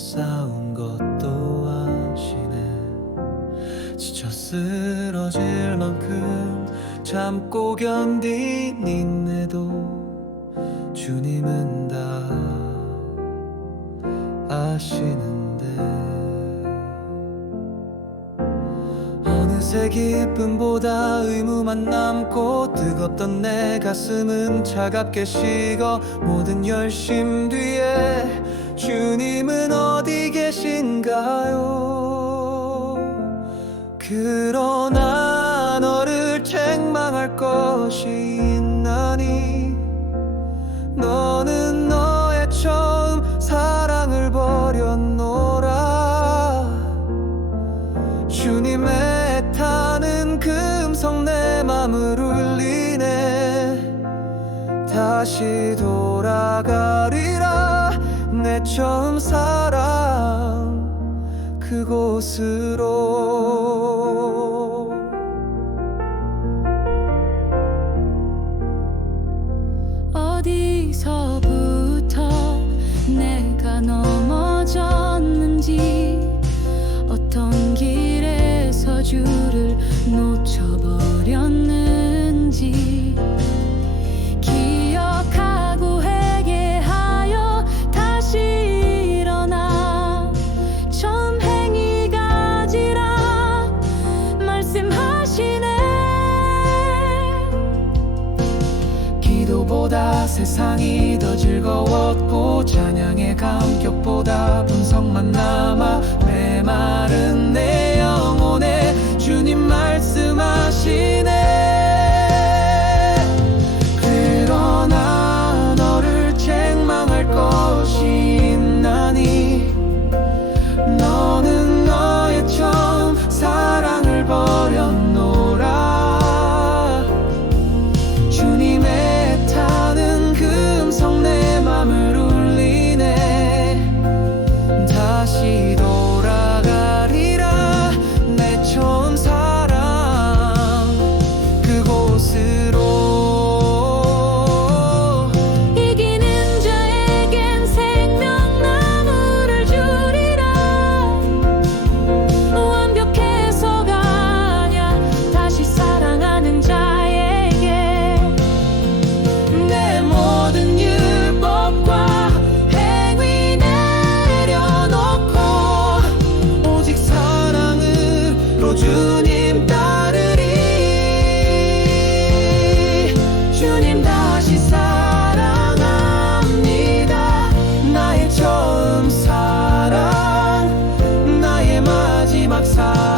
싸운 것도 아시네. 지쳐 쓰러질 만큼 참고 견딘 인내도 주님은 다 아시는데. 어느새 기쁨보다 의무만 남고 뜨겁던 내 가슴은 차갑게 식어 모든 열심 뒤에 주님은 어디 계신가요? 그러나 너를 책망할 것이 있나니 너는 너의 처음 사랑을 버렸노라. 주님의 애타는 금성 내 맘을 울리네. 다시 돌아가리라 내 처음 사랑 그곳으로. 어디서부터 내가 넘어졌는지 어떤 길에서 줄을 놓쳐버 기도보다 세상이 더 즐거웠고 찬양의 감격보다 분성만 남아 of time.